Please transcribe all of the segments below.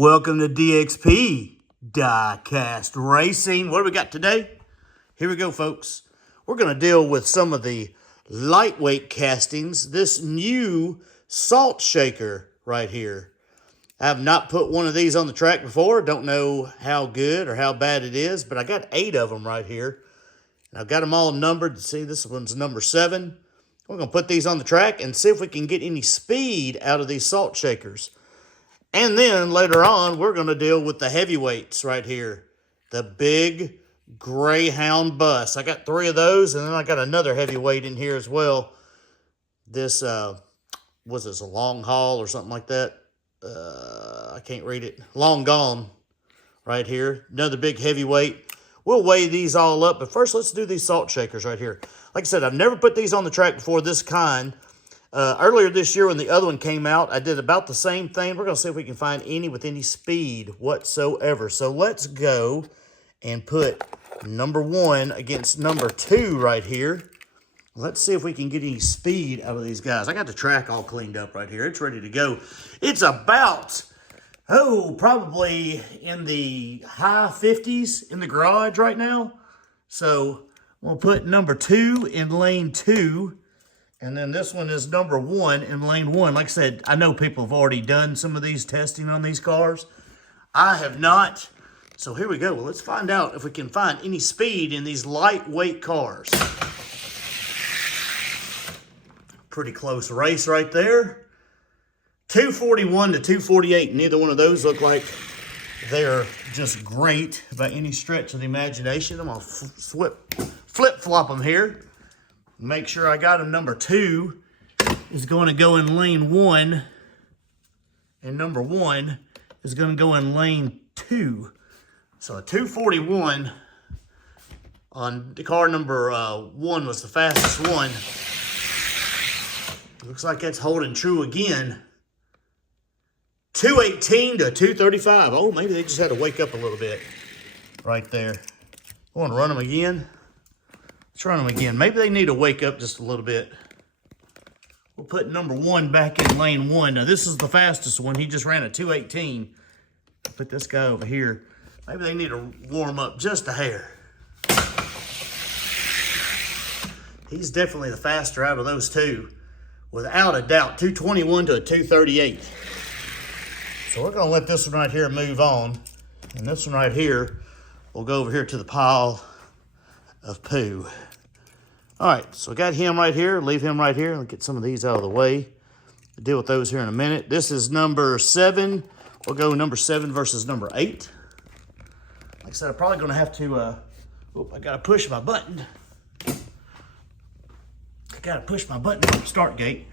Welcome to DXP Diecast Racing. What do we got today? Here we go, folks. We're going to deal with some of the lightweight castings. This new salt shaker right here. I have not put one of these on the track before. Don't know how good or how bad it is, but I got 8 of them right here. And I've got them all numbered. See, this one's number 7. We're going to put these on the track and see if we can get any speed out of these salt shakers. And then later on, we're going to deal with the heavyweights right here. The big Greyhound bus. I got 3 of those, and then I got another heavyweight in here as well. This, was this a long haul or something like that? I can't read it. Long gone right here. Another big heavyweight. We'll weigh these all up, but first let's do these salt shakers right here. Like I said, I've never put these on the track before, this kind. Earlier this year when the other one came out, I did about the same thing. We're going to see if we can find any with any speed whatsoever. So let's go and put number 1 against number 2 right here. Let's see if we can get any speed out of these guys. I got the track all cleaned up right here. It's ready to go. It's about, probably in the high 50s in the garage right now. So we'll put number 2 in lane 2. And then this one is number 1 in lane 1. Like I said, I know people have already done some of these testing on these cars. I have not. So here we go. Well, let's find out if we can find any speed in these lightweight cars. Pretty close race right there. 241 to 248. Neither one of those look like they're just great by any stretch of the imagination. I'm going to flip-flop them here. Make sure I got them. Number 2 is going to go in lane 1. And number 1 is going to go in lane 2. So a 241 on the car number 1 was the fastest one. Looks like that's holding true again. 218 to 235. Oh, maybe they just had to wake up a little bit right there. I want to run them again. Let's run them again. Maybe they need to wake up just a little bit. We'll put number 1 back in lane 1. Now, this is the fastest one. He just ran a 218. Put this guy over here. Maybe they need to warm up just a hair. He's definitely the faster out of those 2. Without a doubt, 221 to a 238. So we're going to let this one right here move on. And this one right here will go over here to the pile of poo. All right, so I got him right here. Leave him right here. I'll get some of these out of the way. I'll deal with those here in a minute. This is number 7. We'll go number 7 versus number 8. Like I said, I'm probably going to have to, I got to push my button. I got to push my button on the start gate.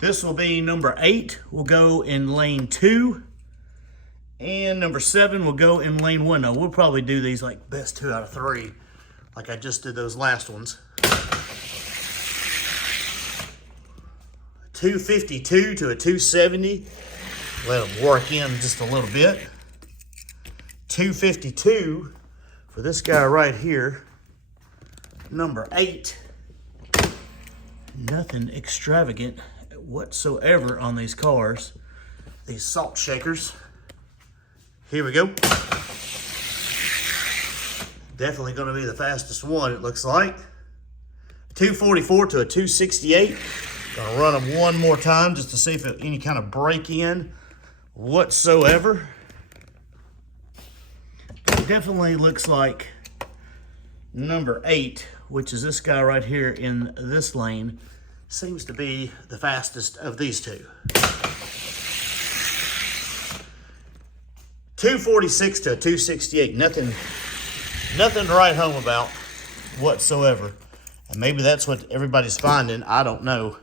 This will be number 8. We'll go in lane 2. And number 7 will go in lane 1. Now, we'll probably do these like best 2 out of 3. Like I just did those last ones. 252 to a 270. Let them work in just a little bit. 252 for this guy right here. Number 8. Nothing extravagant whatsoever on these cars. These salt shakers. Here we go. Definitely going to be the fastest one, it looks like. 244 to a 268. Going to run them one more time just to see if any kind of break in whatsoever. It definitely looks like number 8, which is this guy right here in this lane, seems to be the fastest of these 2. 246 to a 268. Nothing to write home about whatsoever. And maybe that's what everybody's finding. I don't know.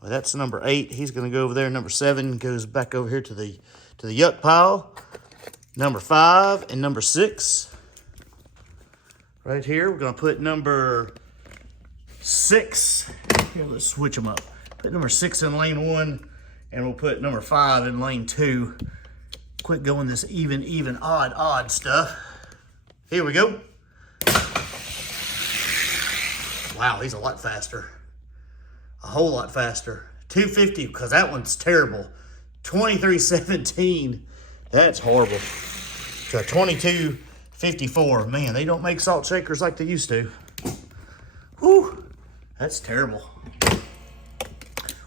Well, that's number 8. He's going to go over there. Number 7 goes back over here to the yuck pile. Number 5 and number 6. Right here, we're going to put number 6. Here, let's switch them up. Put number 6 in lane 1, and we'll put number 5 in lane 2. Quit going this even, odd stuff. Here we go. Wow, he's a lot faster. A whole lot faster. 250, because that one's terrible. 2317 That's horrible. To a 2254. Man, they don't make salt shakers like they used to. Whew, that's terrible.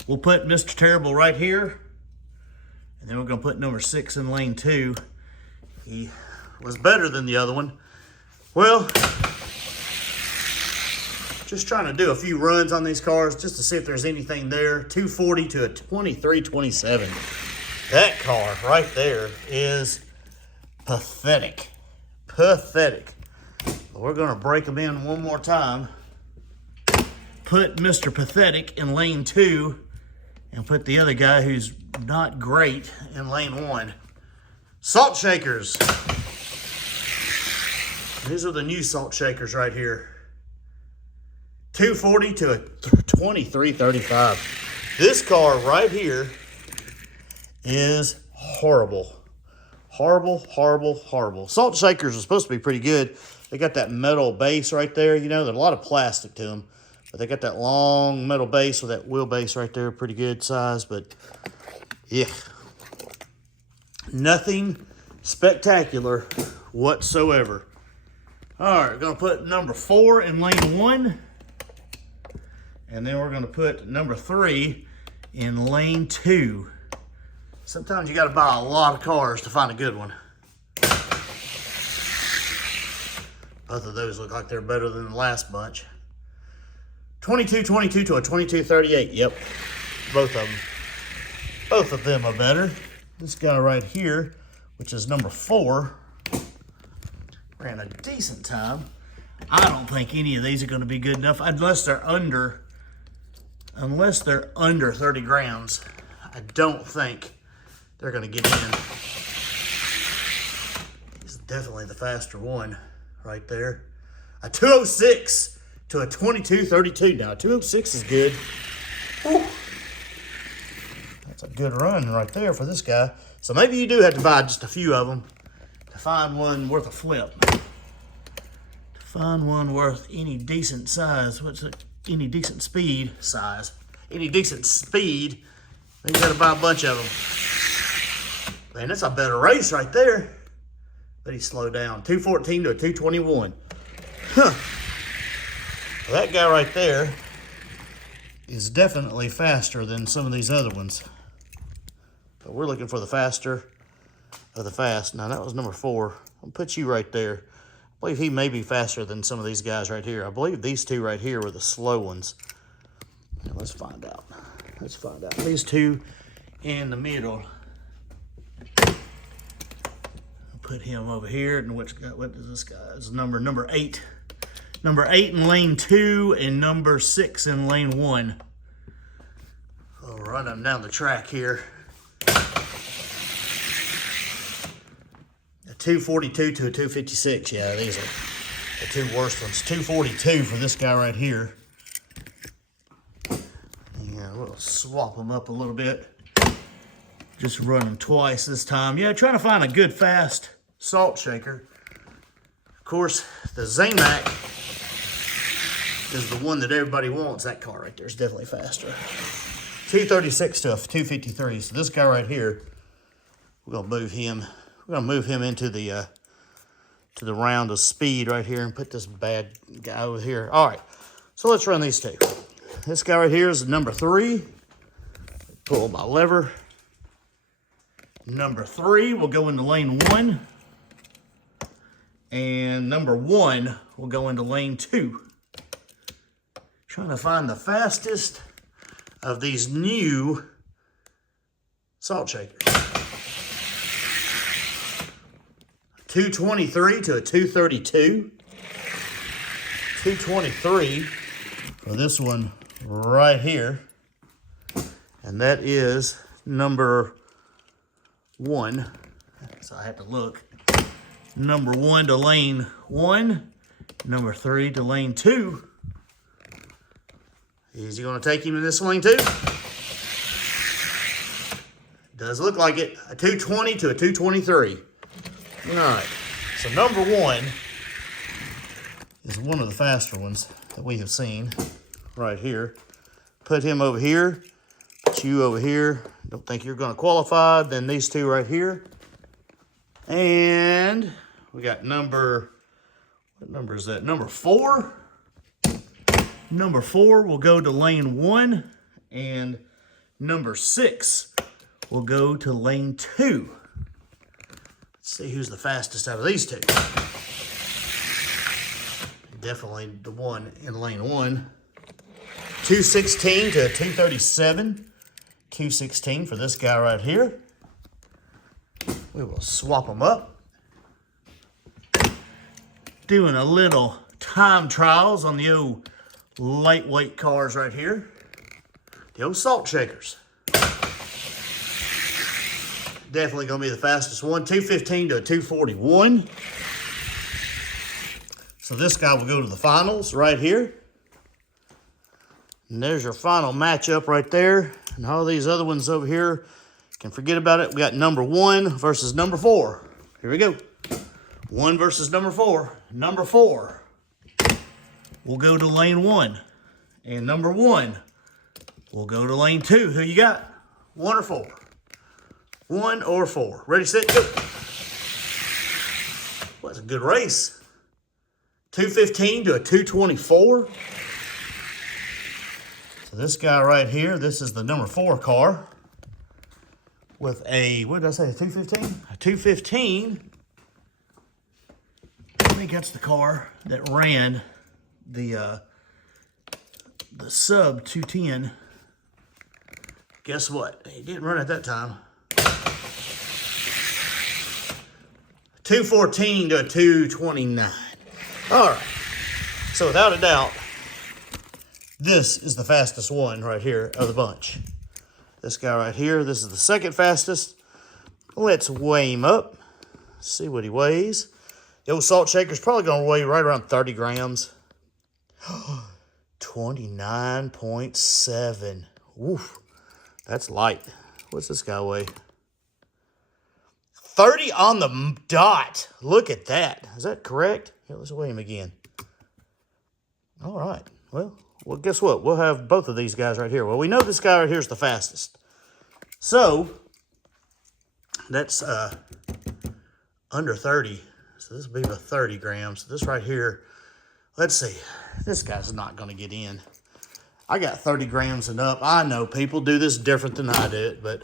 We'll put Mr. Terrible right here. And then we're going to put number 6 in lane 2. He was better than the other one. Well, just trying to do a few runs on these cars just to see if there's anything there. 240 to a 2327. That car right there is pathetic. Pathetic. But we're going to break them in one more time. Put Mr. Pathetic in lane 2 and put the other guy who's not great in lane 1. Salt shakers. These are the new salt shakers right here. 240 to a 2335. This car right here is horrible. Horrible, horrible, horrible. Salt shakers are supposed to be pretty good. They got that metal base right there. You know, there's a lot of plastic to them. But they got that long metal base with that wheelbase right there. Pretty good size, but yeah. Nothing spectacular whatsoever. All right, we're going to put number 4 in lane 1. And then we're going to put number 3 in lane 2. Sometimes you got to buy a lot of cars to find a good one. Both of those look like they're better than the last bunch. 2222 to a 2238. Yep, both of them. Both of them are better. This guy right here, which is number 4, ran a decent time. I don't think any of these are going to be good enough unless they're under 30 grams. I don't think they're going to get in. He's definitely the faster one right there. A 206 to a 2232. Now, a 206 is good. Whew. That's a good run right there for this guy. So maybe you do have to buy just a few of them to find one worth a flip. To find one worth any decent size. What's it? Any decent speed size. Any decent speed. Then you got to buy a bunch of them. Man, that's a better race right there. But he slowed down. 214 to a 221. Huh. Well, that guy right there is definitely faster than some of these other ones. But we're looking for the faster of the fast. Now, that was number 4. I'll put you right there. I believe he may be faster than some of these guys right here. I believe these two right here were the slow ones. Now, let's find out. Let's find out. These two in the middle. I'll put him over here. And what is this guy? It's number 8. Number 8 in lane 2 and number 6 in lane 1. I'll run them down the track here. A 242 to a 256. Yeah, these are the two worst ones. 242 for this guy right here. Yeah, we'll swap them up a little bit. Just run them twice this time. Yeah, trying to find a good fast salt shaker. Of course, the Zamac is the one that everybody wants. That car right there is definitely faster. 236 to a 253. So this guy right here, we're gonna move him. We're gonna move him into the to the round of speed right here and put this bad guy over here. All right, so let's run these two. This guy right here is number 3. Pull my lever. Number 3 will go into lane 1. And number 1 will go into lane 2. Trying to find the fastest of these new salt shakers. 223 to a 232. 223 for this one right here. And that is number 1. So I have to look. Number 1 to lane 1. Number 3 to lane 2. Is he going to take him in this lane too? Does look like it. A 220 to a 223. All right. So number 1 is one of the faster ones that we have seen right here. Put him over here. Put you over here. Don't think you're going to qualify. Then these two right here. And we got what number is that? Number 4. Number 4 will go to lane 1, and number 6 will go to lane 2. Let's see who's the fastest out of these two. Definitely the one in lane 1. 216 to 237. 216 for this guy right here. We will swap them up. Doing a little time trials on the old lightweight cars right here. The old salt shakers. Definitely going to be the fastest one. 215 to 241. So this guy will go to the finals right here. And there's your final matchup right there. And all these other ones over here, can forget about it. We got number 1 versus number 4. Here we go. 1 versus number 4. Number 4 will go to lane 1. And number 1 will go to lane 2. Who you got? 1 or 4? 1 or 4. Ready, set, go. Well, that's a good race. 215 to a 224. So this guy right here, this is the number 4 car with a, what did I say, a 215? A 215. I think that's the car that ran the sub 210. Guess what? He didn't run at that time. 214 to a 229. All right. So without a doubt, this is the fastest one right here of the bunch. This guy right here, this is the second fastest. Let's weigh him up. See what he weighs. The old salt shaker's probably going to weigh right around 30 grams. 29.7. Oof. That's light. What's this guy weigh? 30 on the dot. Look at that. Is that correct? Here, let's weigh him again. All right. Well, guess what? We'll have both of these guys right here. Well, we know this guy right here is the fastest. So, that's under 30. So this will be about 30 grams. This right here, let's see. This guy's not going to get in. I got 30 grams and up. I know people do this different than I do it, but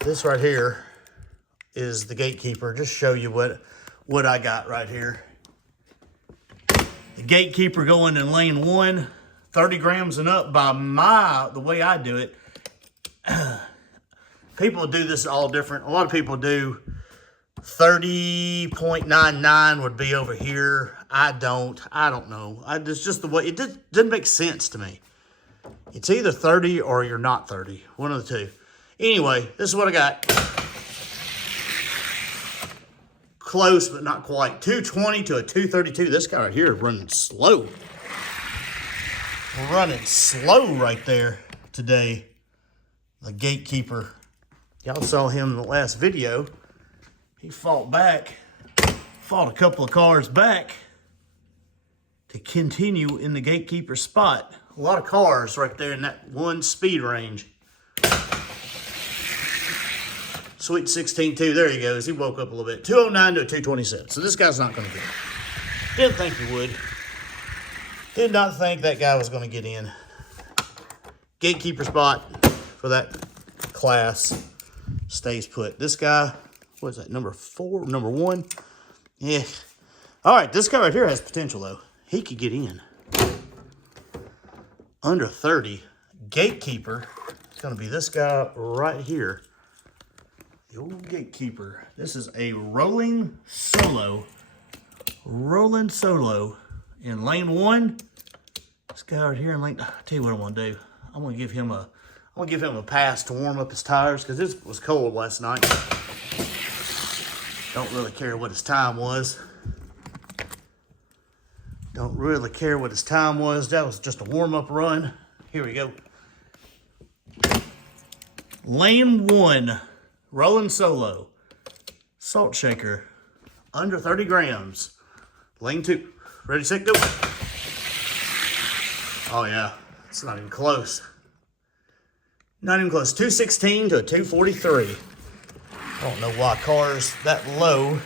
this right here is the gatekeeper. Just show you what I got right here. The gatekeeper going in lane 1, 30 grams and up by the way I do it. People do this all different. A lot of people do 30.99 would be over here. I don't know. It's just the way, it doesn't make sense to me. It's either 30 or you're not 30. One of the two. Anyway, this is what I got. Close, but not quite. 220 to a 232. This guy right here is running slow. Running slow right there today. The gatekeeper. Y'all saw him in the last video. He fought back. Fought a couple of cars back to continue in the gatekeeper spot. A lot of cars right there in that one speed range. Sweet 16-2, there he goes. He woke up a little bit. 209 to a 227. So this guy's not going to get in. Didn't think he would. Did not think that guy was going to get in. Gatekeeper spot for that class stays put. This guy, what is that, number 4, number 1? Yeah. All right, this guy right here has potential, though. He could get in. Under 30. Gatekeeper is going to be this guy right here. The old gatekeeper. This is a rolling solo. Rolling solo in lane 1. This guy right here in lane. I'll tell you what I'm gonna do. I'm gonna give him a pass to warm up his tires because it was cold last night. Don't really care what his time was. Don't really care what his time was. That was just a warm-up run. Here we go. Lane 1. Rolling solo, salt shaker, under 30 grams. Lane 2, ready, set, go. Oh yeah, it's not even close. Not even close, 216 to a 243. I don't know why cars that low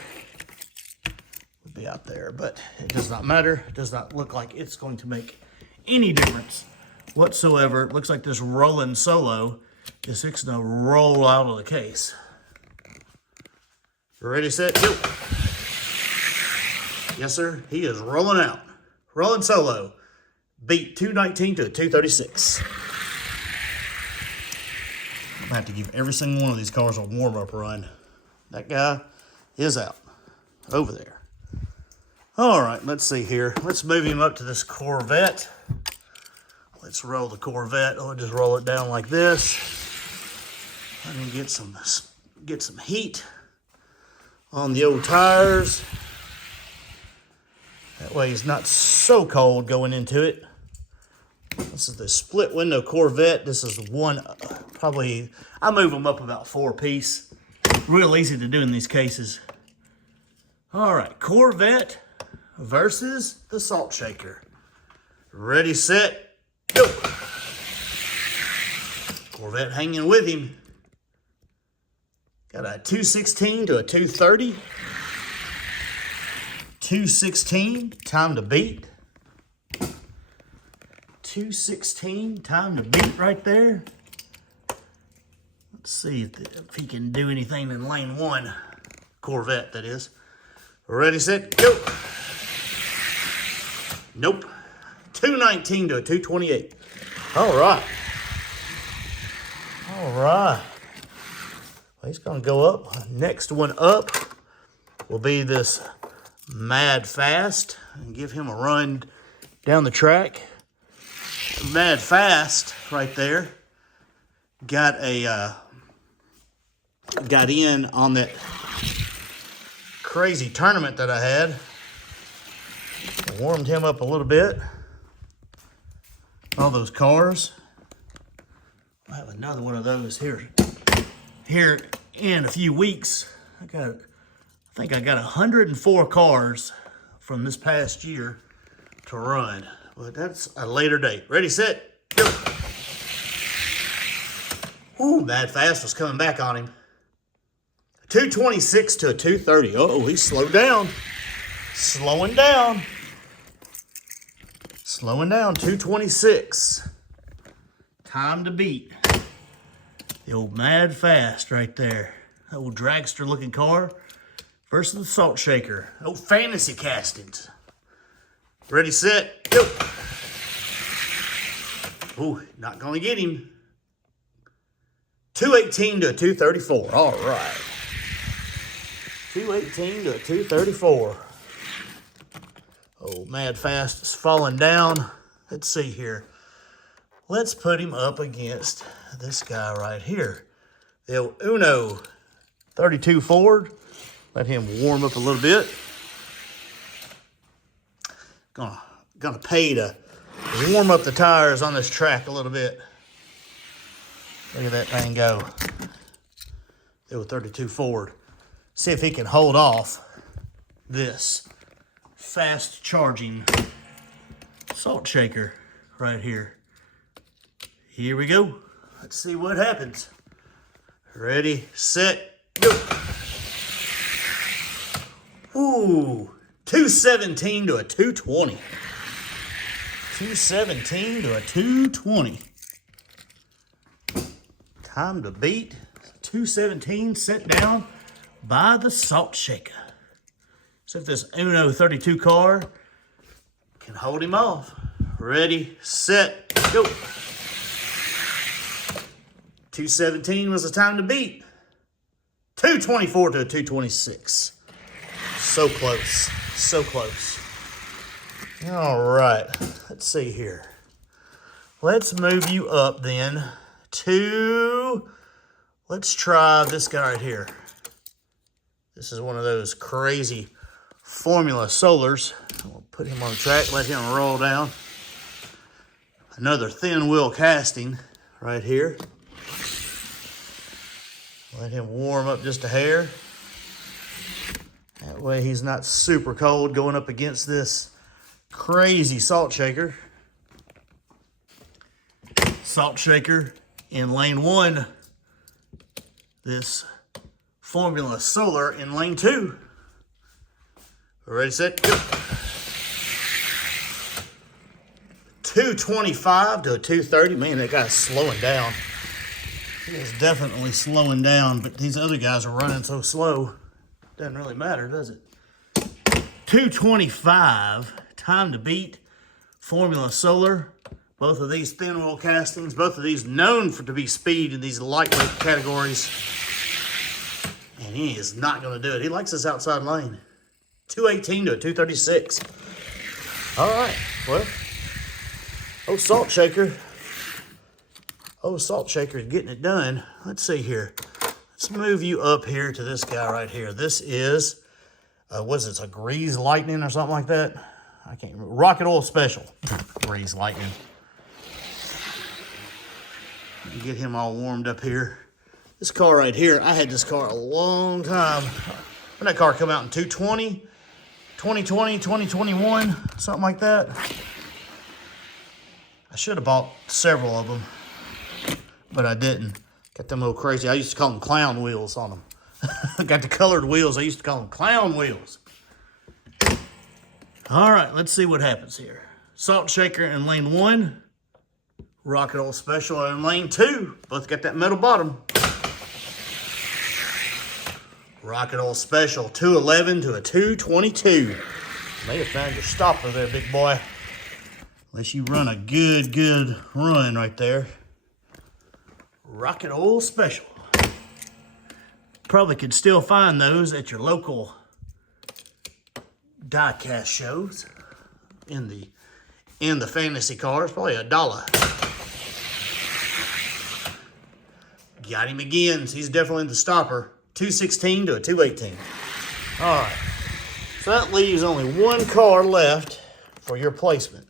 would be out there, but it does not matter. It does not look like it's going to make any difference whatsoever. It looks like this rolling solo is fixing to roll out of the case. Ready, set, go. Yes, sir. He is rolling out. Rolling solo. Beat 219 to a 236. I'm gonna have to give every single one of these cars a warm-up run. That guy is out over there. All right, let's see here. Let's move him up to this Corvette. Let's roll the Corvette. I'll just roll it down like this. Let me get some heat on the old tires. That way he's not so cold going into it. This is the split window Corvette. This is the one, probably, I move them up about 4 piece. Real easy to do in these cases. All right, Corvette versus the Salt Shaker. Ready, set, go. Corvette hanging with him. Got a 216 to a 230. 216, time to beat. 216, time to beat right there. Let's see if he can do anything in lane 1. Corvette, that is. Ready, set, go. Nope. 219 to a 228. All right. All right. Well, he's going to go up. Next one up will be this Mad Fast, and give him a run down the track. Mad Fast right there got in on that crazy tournament that I had. I warmed him up a little bit. All those cars. I have another one of those here in a few weeks. I think I got 104 cars from this past year to run, but that's a later date. Ready, set, go. Ooh, Mad Fast was coming back on him. 226 to a 230. Uh-oh, he slowed down. Slowing down. Slowing down, 226. Time to beat. The old Mad Fast right there. That old dragster looking car. Versus the Salt Shaker. Oh, fantasy castings. Ready, set, go. Oh, not going to get him. 218 to a 234. All right. 218 to a 234. Oh, Mad Fast is falling down. Let's see here. Let's put him up against this guy right here. The Uno 32 Ford. Let him warm up a little bit. Gonna pay to warm up the tires on this track a little bit. Look at that thing go. The 32 Ford. See if he can hold off this fast charging Salt Shaker right here. Here we go. Let's see what happens. Ready, set, go. Ooh, 217 to a 220. 217 to a 220. Time to beat. 217 set down by the Salt Shaker. So if this Uno 32 car can hold him off. Ready, set, go. 217 was the time to beat. 224 to a 226. So close, so close. All right, let's see here. Let's move you up then to, let's try this guy right here. This is one of those crazy Formula Solars. We'll put him on the track, let him roll down. Another thin wheel casting right here. Let him warm up just a hair. That way he's not super cold going up against this crazy Salt Shaker. Salt Shaker in lane 1. This Formula Solar in lane 2. Ready, set, go. 225 to a 230. Man, that guy's slowing down. He is definitely slowing down, but these other guys are running so slow. Doesn't really matter, does it? 225, time to beat. Formula Solar. Both of these thin wheel castings, both of these known to be speed in these lightweight categories. And he is not going to do it. He likes this outside lane. 218 to a 236. All right, well. Oh, Salt Shaker. Oh, Salt Shaker is getting it done. Let's see here. Let's move you up here to this guy right here. This is, what is it, a Grease Lightning or something like that? I can't remember. Rocket Oil Special. Grease Lightning. Get him all warmed up here. This car right here, I had this car a long time. When that car come out in 2020, 2021, something like that. I should have bought several of them, but I didn't. Got them little crazy. I used to call them clown wheels on them. Got the colored wheels. I used to call them clown wheels. All right, let's see what happens here. Salt Shaker in lane 1. Rocket Oil Special in lane 2. Both got that metal bottom. Rocket Oil Special, 211 to a 222. May have found your stopper there, big boy. Unless you run a good run right there. Rocket Oil Special. Probably could still find those at your local die-cast shows in the fantasy cars. Probably $1. Got him again. He's definitely the stopper. 216 to a 218. All right. So that leaves only one car left for your placement.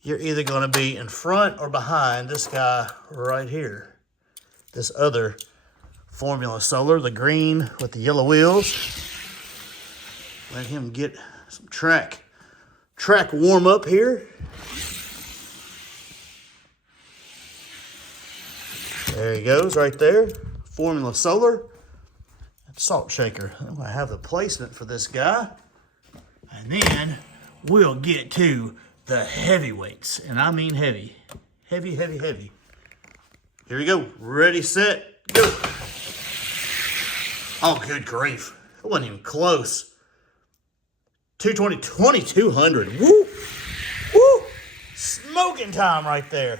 You're either going to be in front or behind this guy right here. This other Formula Solar, the green with the yellow wheels. Let him get some track warm up here. There he goes right there. Formula Solar. Salt Shaker. I'm going to have the placement for this guy. And then we'll get to the heavyweights. And I mean heavy. Heavy. Here we go. Ready, set, go. Oh, good grief. It wasn't even close. 220, 2200. Woo! Woo! Smoking time right there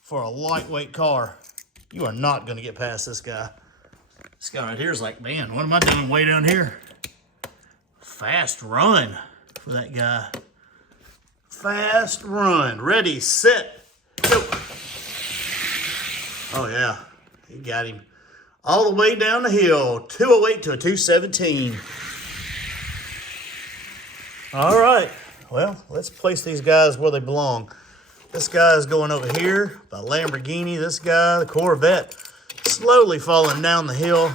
for a lightweight car. You are not going to get past this guy. This guy right here is like, man, what am I doing way down here? Fast run for that guy. Fast run. Ready, set, go. Oh, yeah. He got him all the way down the hill. 208 to a 217. All right. Well, let's place these guys where they belong. This guy's going over here by Lamborghini. This guy, the Corvette, slowly falling down the hill.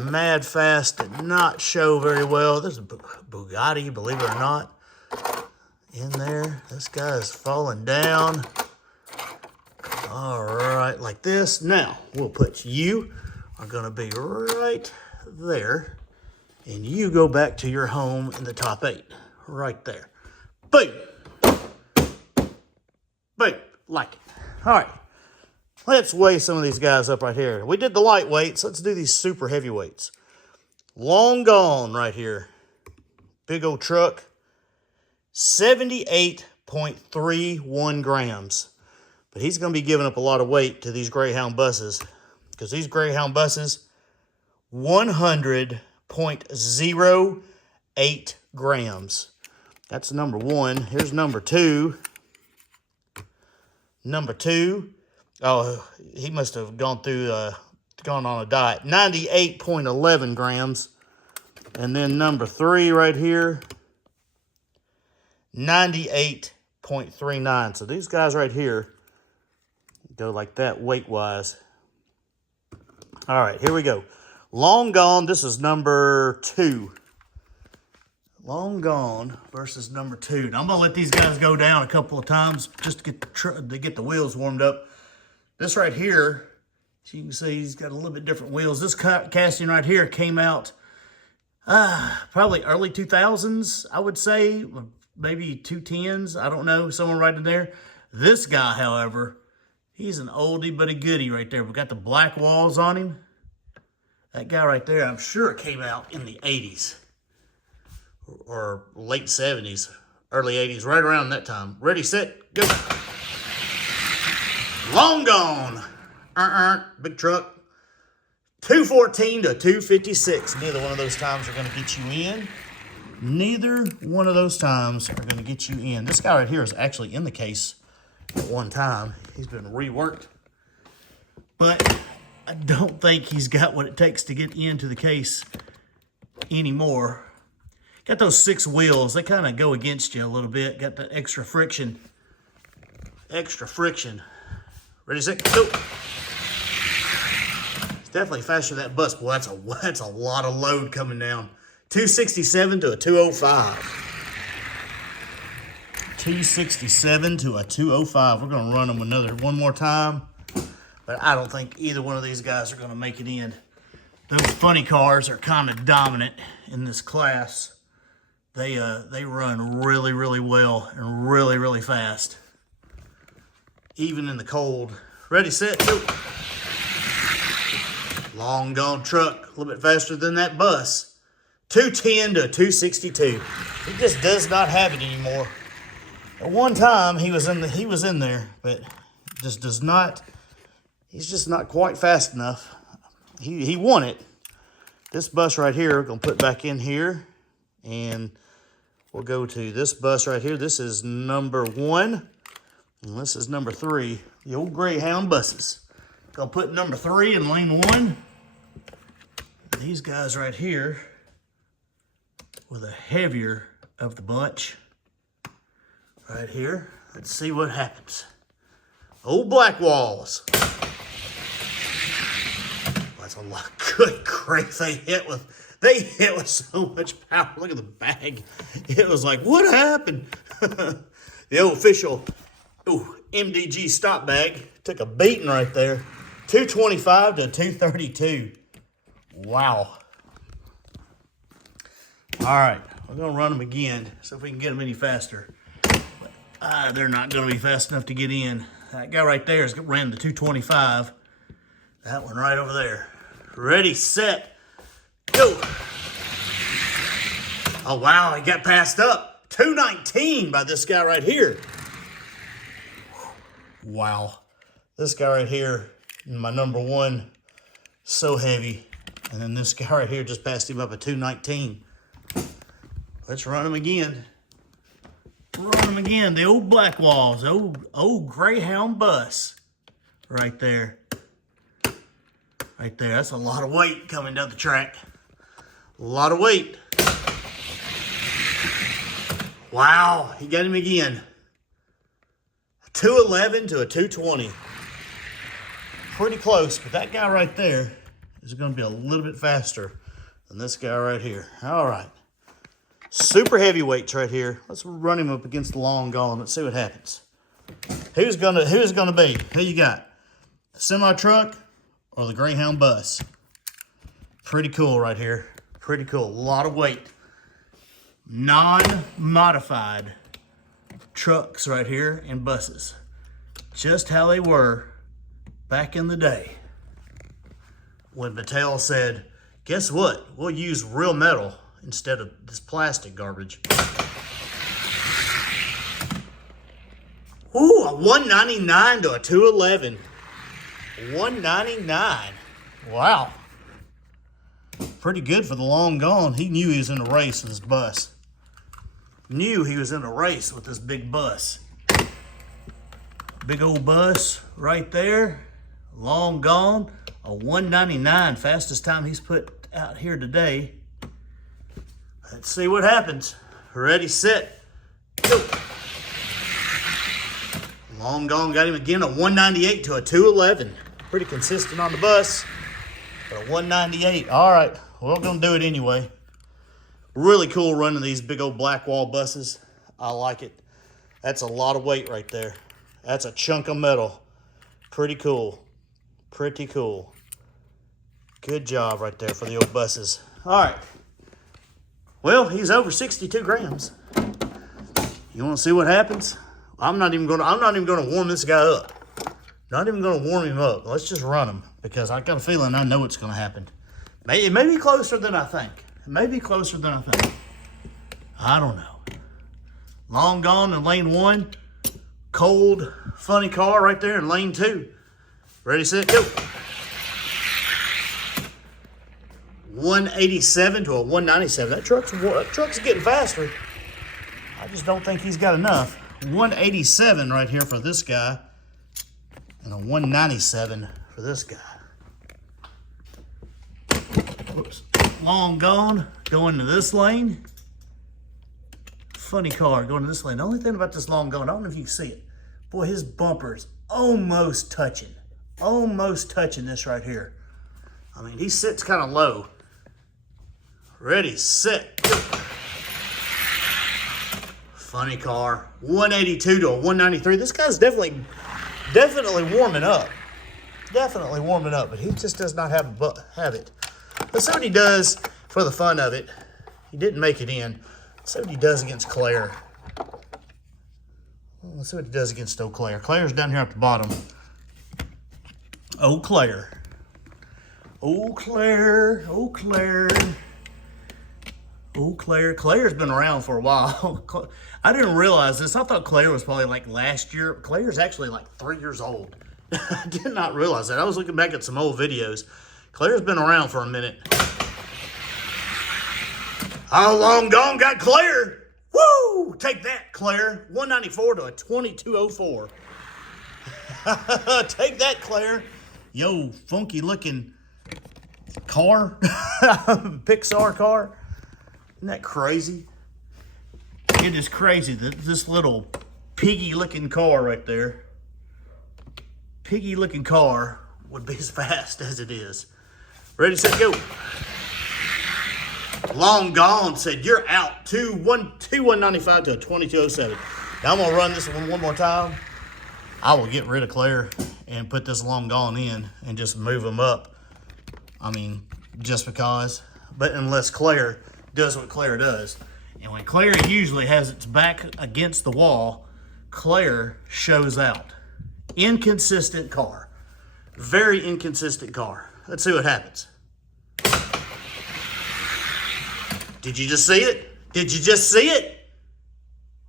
Mad Fast did not show very well. There's a Bugatti, believe it or not, in there. This guy is falling down. All right, like this. Now, we'll put you are going to be right there. And you go back to your home in the top 8. Right there. Boom. Boom. Like it. All right. Let's weigh some of these guys up right here. We did the lightweights. Let's do these super heavyweights. Long Gone right here. Big old truck. 78.31 grams. But he's going to be giving up a lot of weight to these Greyhound buses. Because these Greyhound buses, 100.08 grams. That's number 1. Here's number 2. Number 2. Oh, he must have gone on a diet. 98.11 grams. And then number 3 right here, 98.39. So these guys right here go like that weight-wise. All right, here we go. Long Gone, this is number 2. Long Gone versus number 2. Now, I'm going to let these guys go down a couple of times just to get the wheels warmed up. This right here, So you can see he's got a little bit different wheels. This casting right here came out probably early 2000s, I would say. Maybe 210s. I don't know. Somewhere right in there. This guy, however, he's an oldie but a goodie right there. We got the black walls on him. That guy right there, I'm sure it came out in the 80s or late 70s, early 80s, right around that time. Ready, set, go. Long gone. Big truck. 214 to 256. Neither one of those times are going to get you in. Neither one of those times are going to get you in. This guy right here is actually in the case at one time. He's been reworked. But I don't think he's got what it takes to get into the case anymore. Got those 6 wheels. They kind of go against you a little bit. Got that extra friction. Extra friction. Ready, set, go. It's definitely faster than that bus. Boy, that's a lot of load coming down. 267 to a 205. 267 to a 205. We're going to run them one more time. But I don't think either one of these guys are going to make it in. Those funny cars are kind of dominant in this class. They run really, really well and really, really fast. Even in the cold. Ready, set, go. Long gone truck. A little bit faster than that bus. 210 to 262. He just does not have it anymore. At one time he was in there, but just does not. He's just not quite fast enough. He won it. This bus right here, we're gonna put back in here, and we'll go to this bus right here. This is number 1, and this is number 3. The old Greyhound buses. Gonna put number 3 in lane 1. These guys right here were the heavier of the bunch. Right here. Let's see what happens. Old black walls. That's a lot. Good grief, they hit with so much power. Look at the bag. It was like, what happened? The old official MDG stop bag took a beating right there. 225 to 232. Wow. All right, we're gonna run them again, see if we can get them any faster. But they're not gonna be fast enough to get in. That guy right there ran the 225. That one right over there. Ready, set, go. Oh, wow, he got passed up. 219 by this guy right here. Wow. This guy right here, my number 1, so heavy. And then this guy right here just passed him up at 219. Let's run him again. Run him again. The old black walls, old Greyhound bus. Right there. Right there. That's a lot of weight coming down the track. A lot of weight. Wow, he got him again. 211 to a 220. Pretty close, but that guy right there is going to be a little bit faster than this guy right here. All right. Super heavyweights right here. Let's run him up against the long gone. Let's see what happens. Who's gonna be? Who you got? The semi truck or the Greyhound bus? Pretty cool right here. Pretty cool. A lot of weight. Non-modified trucks right here and buses. Just how they were back in the day. When Mattel said, guess what? We'll use real metal instead of this plastic garbage. Ooh, a 199 to a 211. 199. Wow. Pretty good for the long gone. He knew he was in a race with this bus. Knew he was in a race with this big bus. Big old bus right there. Long gone. A 199. Fastest time he's put out here today. Let's see what happens. Ready, set, go. Long gone got him again, a 198 to a 211. Pretty consistent on the bus, but a 198. All right, we're going to do it anyway. Really cool running these big old black wall buses. I like it. That's a lot of weight right there. That's a chunk of metal. Pretty cool. Pretty cool. Good job right there for the old buses. All right. Well, he's over 62 grams. You want to see what happens? I'm not even going to warm this guy up. Not even going to warm him up. Let's just run him because I got a feeling I know what's going to happen. It may be closer than I think. It may be closer than I think. I don't know. Long gone in lane 1. Cold, funny car right there in lane 2. Ready, set, go. 187 to a 197. That truck's getting faster. I just don't think he's got enough. 187 right here for this guy. And a 197 for this guy. Whoops. Long gone, going to this lane. Funny car going to this lane. The only thing about this long gone, I don't know if you can see it. Boy, his bumper's almost touching. Almost touching this right here. I mean, he sits kind of low. Ready, set, go. Funny car. 182 to a 193. This guy's definitely warming up. Definitely warming up, but he just does not have it. Let's see what he does for the fun of it. He didn't make it in. Let's see what he does against Claire. Let's see what he does against Eau Claire. Claire's down here at the bottom. Eau Claire. Eau Claire. Eau Claire. Eau Claire. Claire's been around for a while. I didn't realize this. I thought Claire was probably like last year. Claire's actually like 3 years old. I did not realize that. I was looking back at some old videos. Claire's been around for a minute. How long gone got Claire? Woo! Take that, Claire. 194 to a 2204. Take that, Claire. Yo, funky looking car. Pixar car. Isn't that crazy? It is crazy that this little piggy looking car right there, piggy looking car, would be as fast as it is. Ready, set, go. Long gone said, you're out. 195 to a 2207. Now I'm going to run this one more time. I will get rid of Claire and put this long gone in and just move them up. I mean, just because. But unless Claire does what Claire does. And when Claire usually has its back against the wall, Claire shows out. Inconsistent car. Very inconsistent car. Let's see what happens. Did you just see it? Did you just see it?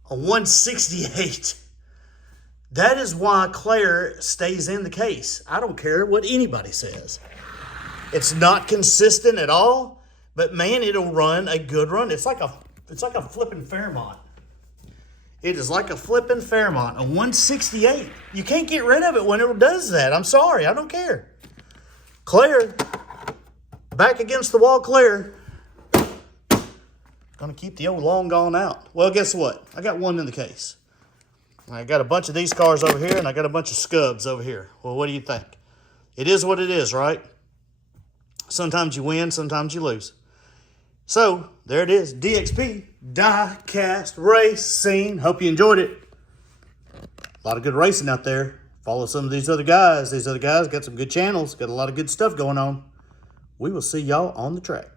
A 168. That is why Claire stays in the case. I don't care what anybody says. It's not consistent at all, but man, it'll run a good run. It's like a flipping Fairmont. It is like a flipping Fairmont, a 168. You can't get rid of it when it does that. I'm sorry, I don't care. Claire, back against the wall, Claire. Gonna keep the old long gone out. Well, guess what? I got one in the case. I got a bunch of these cars over here, and I got a bunch of scubs over here. Well, what do you think? It is what it is, right? Sometimes you win, sometimes you lose. So, there it is. DXP, Die-Cast Racing. Hope you enjoyed it. A lot of good racing out there. Follow some of these other guys. These other guys got some good channels. Got a lot of good stuff going on. We will see y'all on the track.